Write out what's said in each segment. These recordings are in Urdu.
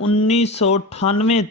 1998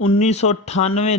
1998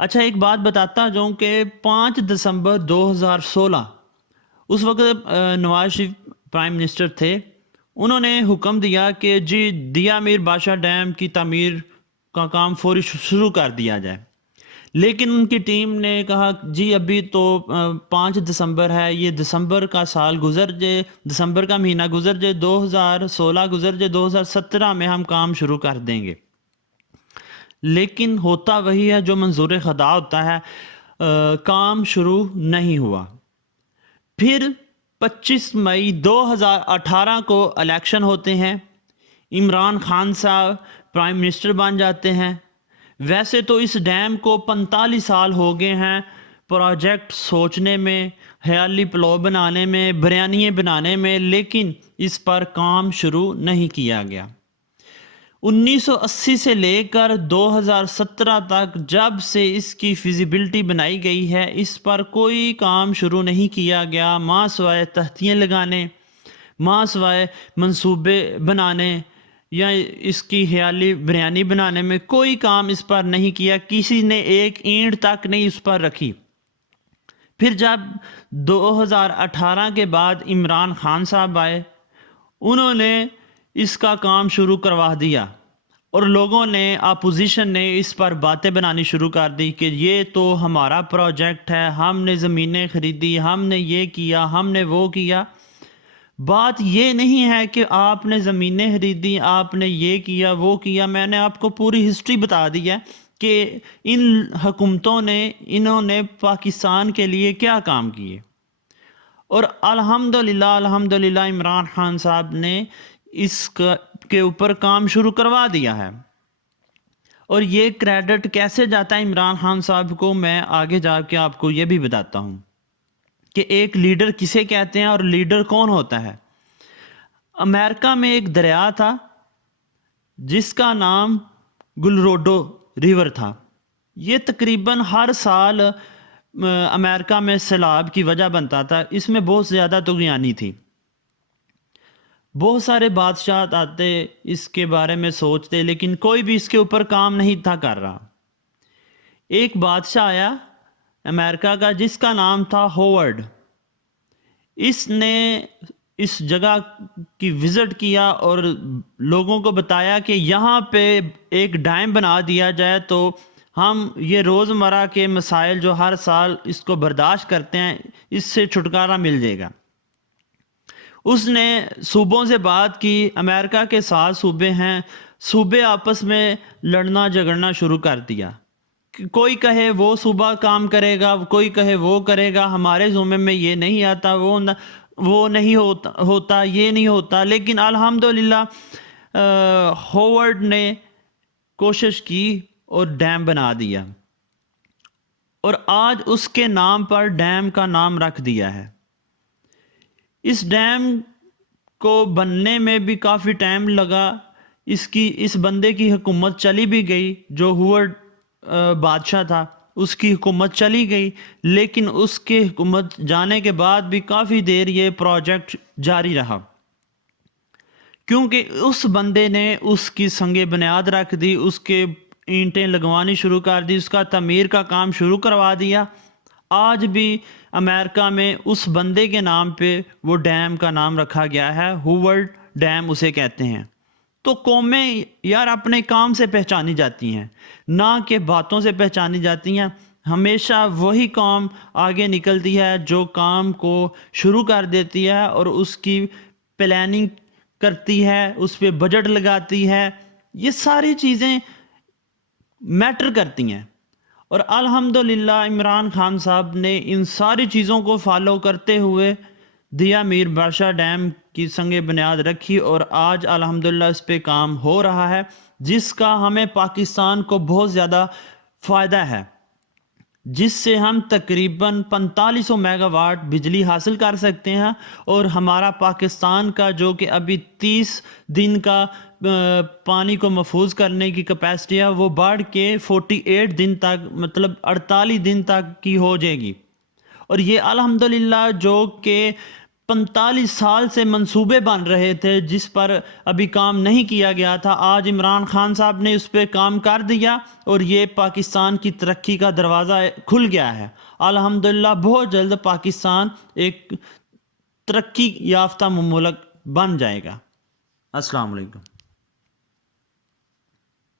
اچھا ایک بات بتاتا ہوں کہ 5 دسمبر 2016 اس وقت نواز شریف پرائم منسٹر تھے، انہوں نے حکم دیا کہ جی دیا میر بادشاہ ڈیم کی تعمیر کا کام فوری شروع کر دیا جائے، لیکن ان کی ٹیم نے کہا جی ابھی تو 5 دسمبر ہے، یہ دسمبر کا سال گزر جائے، دسمبر کا مہینہ گزر جائے، 2016 گزر جائے، 2017 میں ہم کام شروع کر دیں گے۔ لیکن ہوتا وہی ہے جو منظور خدا ہوتا ہے، کام شروع نہیں ہوا۔ پھر 25 مئی 2018 کو الیکشن ہوتے ہیں، عمران خان صاحب پرائم منسٹر بن جاتے ہیں۔ ویسے تو اس ڈیم کو 45 سال ہو گئے ہیں پروجیکٹ سوچنے میں، خیالی پلو بنانے میں، بریانیے بنانے میں، لیکن اس پر کام شروع نہیں کیا گیا۔ 1980 سے لے کر 2017 تک جب سے اس کی فیزیبلٹی بنائی گئی ہے، اس پر کوئی کام شروع نہیں کیا گیا، ماں سوائے تختیاں لگانے، ماں سوائے منصوبے بنانے یا اس کی خیالی بریانی بنانے میں کوئی کام اس پر نہیں کیا، کسی نے ایک اینٹ تک نہیں اس پر رکھی۔ پھر جب 2018 کے بعد عمران خان صاحب آئے، انہوں نے اس کا کام شروع کروا دیا، اور لوگوں نے، اپوزیشن نے اس پر باتیں بنانی شروع کر دی کہ یہ تو ہمارا پروجیکٹ ہے، ہم نے زمینیں خریدی، ہم نے یہ کیا، ہم نے وہ کیا۔ بات یہ نہیں ہے کہ آپ نے زمینیں خریدی، آپ نے یہ کیا وہ کیا، میں نے آپ کو پوری ہسٹری بتا دی ہے کہ ان حکومتوں نے، انہوں نے پاکستان کے لیے کیا کام کیے، اور الحمدللہ عمران خان صاحب نے اس کے اوپر کام شروع کروا دیا ہے۔ اور یہ کریڈٹ کیسے جاتا ہے عمران خان صاحب کو، میں آگے جا کے آپ کو یہ بھی بتاتا ہوں کہ ایک لیڈر کسے کہتے ہیں اور لیڈر کون ہوتا ہے۔ امریکہ میں ایک دریا تھا جس کا نام گلروڈو ریور تھا۔ یہ تقریباً ہر سال امریکہ میں سیلاب کی وجہ بنتا تھا، اس میں بہت زیادہ طغیانی تھی، بہت سارے بادشاہ آتے اس کے بارے میں سوچتے، لیکن کوئی بھی اس کے اوپر کام نہیں تھا کر رہا۔ ایک بادشاہ آیا امریکہ کا جس کا نام تھا ہوورڈ، اس نے اس جگہ کی وزٹ کیا اور لوگوں کو بتایا کہ یہاں پہ ایک ڈیم بنا دیا جائے تو ہم یہ روزمرہ کے مسائل جو ہر سال اس کو برداشت کرتے ہیں، اس سے چھٹکارا مل جائے گا۔ اس نے صوبوں سے بات کی، امریکہ کے 7 صوبے ہیں، صوبے آپس میں لڑنا جھگڑنا شروع کر دیا، کوئی کہے وہ صوبہ کام کرے گا، کوئی کہے وہ کرے گا، ہمارے ذمے میں یہ نہیں آتا، وہ نہیں ہوتا، یہ نہیں ہوتا۔ لیکن الحمدللہ ہوورڈ نے کوشش کی اور ڈیم بنا دیا، اور آج اس کے نام پر ڈیم کا نام رکھ دیا ہے۔ اس ڈیم کو بننے میں بھی کافی ٹائم لگا، اس بندے کی حکومت چلی بھی گئی، جو ہوورڈ بادشاہ تھا اس کی حکومت چلی گئی، لیکن اس کی حکومت جانے کے بعد بھی کافی دیر یہ پروجیکٹ جاری رہا، کیونکہ اس بندے نے اس کی سنگ بنیاد رکھ دی، اس کے اینٹیں لگوانی شروع کر دی، اس کا تعمیر کا کام شروع کروا دیا۔ آج بھی امریکہ میں اس بندے کے نام پہ وہ ڈیم کا نام رکھا گیا ہے، ہوورڈ ڈیم اسے کہتے ہیں۔ تو قومیں یار اپنے کام سے پہچانی جاتی ہیں، نہ کہ باتوں سے پہچانی جاتی ہیں۔ ہمیشہ وہی قوم آگے نکلتی ہے جو کام کو شروع کر دیتی ہے اور اس کی پلاننگ کرتی ہے، اس پہ بجٹ لگاتی ہے، یہ ساری چیزیں میٹر کرتی ہیں۔ اور الحمدللہ عمران خان صاحب نے ان ساری چیزوں کو فالو کرتے ہوئے دیا میر بادشاہ ڈیم کی سنگ بنیاد رکھی، اور آج الحمدللہ اس پہ کام ہو رہا ہے، جس کا ہمیں پاکستان کو بہت زیادہ فائدہ ہے، جس سے ہم تقریباً 4500 میگا واٹ بجلی حاصل کر سکتے ہیں، اور ہمارا پاکستان کا جو کہ ابھی 30 دن کا پانی کو محفوظ کرنے کی کیپیسٹی ہے، وہ بڑھ کے 48 دن تک، مطلب 48 دن تک کی ہو جائے گی۔ اور یہ الحمدللہ جو کہ 45 سال سے منصوبے بن رہے تھے جس پر ابھی کام نہیں کیا گیا تھا، آج عمران خان صاحب نے اس پہ کام کر دیا اور یہ پاکستان کی ترقی کا دروازہ کھل گیا ہے۔ الحمدللہ بہت جلد پاکستان ایک ترقی یافتہ ملک بن جائے گا۔ السلام علیکم۔